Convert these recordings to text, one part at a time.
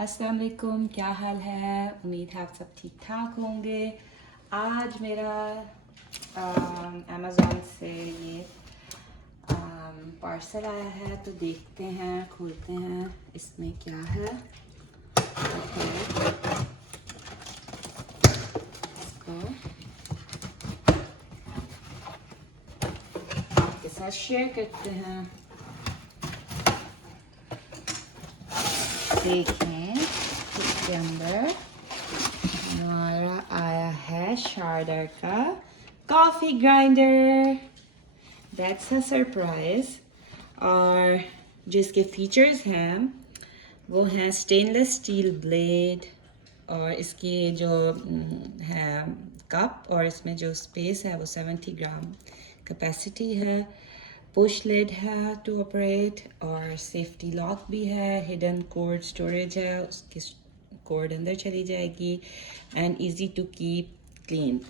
अस्सलाम वालेकुम, क्या हाल है। उम्मीद है आप सब ठीक ठाक होंगे। आज मेरा अमेज़ॉन से ये पार्सल आया है, तो देखते हैं, खोलते हैं इसमें क्या है। इसको आपके साथ शेयर करते हैं। देखें, इसके अंदर हमारा आया है शारडर का coffee grinder. That's a surprise. और जो इसके फीचर्स हैं वो हैं स्टेनलेस स्टील ब्लेड, और इसकी जो है कप और इसमें जो स्पेस है वो 70 ग्राम कैपेसिटी है। पुश लिड है टू ऑपरेट, और सेफ्टी लॉक भी है। हिडन कोड स्टोरेज है, उसकी कोड अंदर चली जाएगी। And easy to keep clean.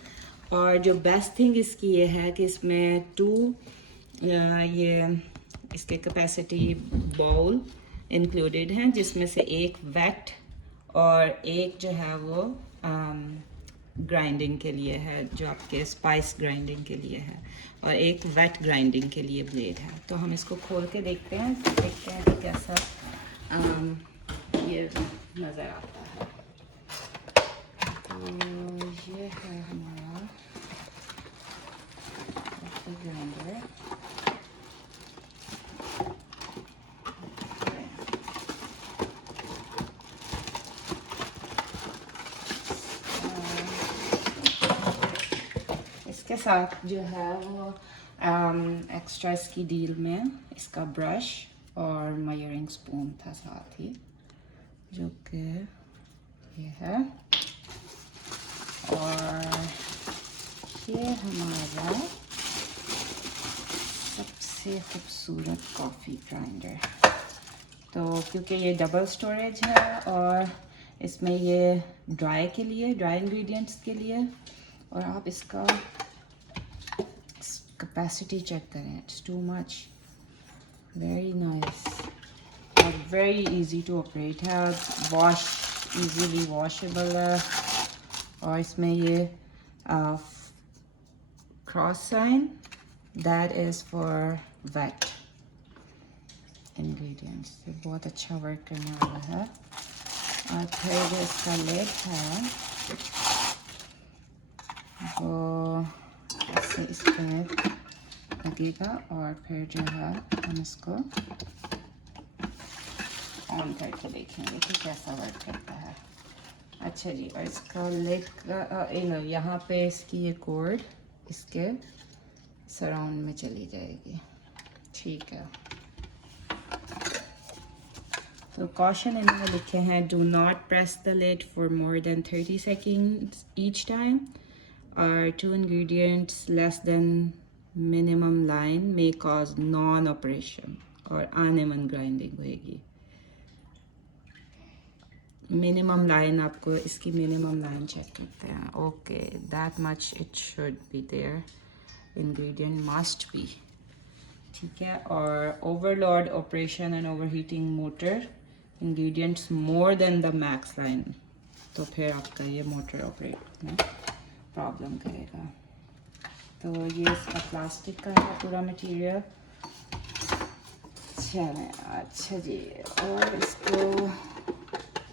और जो बेस्ट थिंग इसकी ये है कि इसमें ये इसके कैपेसिटी बाउल इंक्लूडेड हैं, जिसमें से एक वेट और एक जो है वो ग्राइंडिंग के लिए है, जो आपके स्पाइस ग्राइंडिंग के लिए है, और एक वेट ग्राइंडिंग के लिए ब्लेड है। तो हम इसको खोल के देखते हैं कि कैसा ये नज़र आता है। तो ये है हमारा कॉफ़ी ग्राइंडर। इसके साथ जो है वो एक्स्ट्रा इसकी डील में इसका ब्रश और मेजरिंग स्पून था साथ ही, जो कि ये है। और ये हमारा सबसे खूबसूरत कॉफ़ी ग्राइंडर। तो क्योंकि ये डबल स्टोरेज है और इसमें ये ड्राई इंग्रेडिएंट्स के लिए, और आप इसका कैपेसिटी चेक करें, it's too much, very nice और वेरी इजी टू ऑपरेट है। वॉश इजीली वॉशेबल है। और इसमें ये cross sign, that is for wet ingredients. ये बहुत अच्छा वर्क करने वाला है। और फिर जो इसका लिड है वो ऐसे इसमें लगेगा, और फिर जो है हम इसको ऑन करके देखेंगे कि कैसा वर्क करता है। अच्छा जी, और इसका लिड का यहाँ पे इसकी ये कॉर्ड इसके सराउंड में चली जाएगी। ठीक है। तो कॉशन इन्होंने लिखे हैं, do not press the lid for more than 30 seconds each time, और 2 ingredients less than minimum line may cause non operation और uneven grinding होएगी। मिनिमम लाइन, आपको इसकी मिनिमम लाइन चेक करते हैं। Okay, that much it should be there, ingredient must be. ठीक है। और overload operation and overheating motor ingredients more than the max line, तो फिर आपका ये मोटर ऑपरेट में प्रॉब्लम करेगा। तो ये इसका प्लास्टिक का है पूरा मटेरियल। चलें, अच्छा जी। और इसको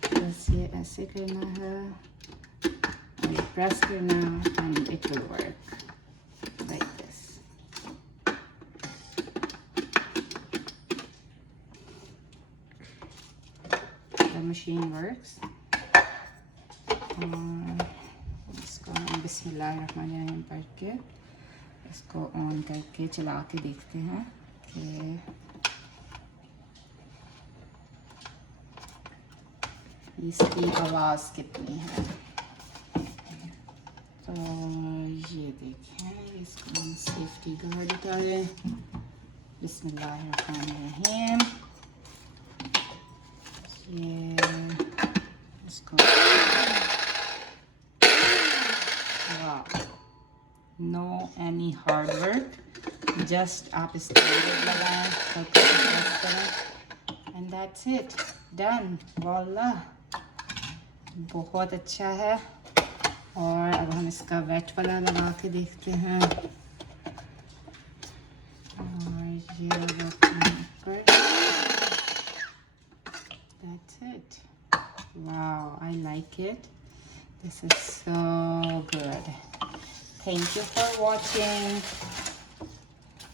बस ये ऐसे करना है और प्रेस करना, and it will work like this. The machine works. इसको हम बिस्मिल्लाहिर्रहमानिर्रहीम पढ़ के इसको ऑन करके चला के देखते हैं कि इसकी आवाज़ कितनी है। तो ये देखें, इसको हम सेफ्टी गार्ड उतारें। बिस्मिल्लाहिर्रहमानिर्रहीम। ये इसको no any hard work, just आप इसको लगाएं और करें, and and that's it, done, voila. बहुत अच्छा है। और अब हम इसका वेट वाला लगा के देखते हैं। और ये ऊपर, that's it. Wow, I like it, this is so good. Thank you for watching.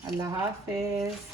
Allah Hafiz.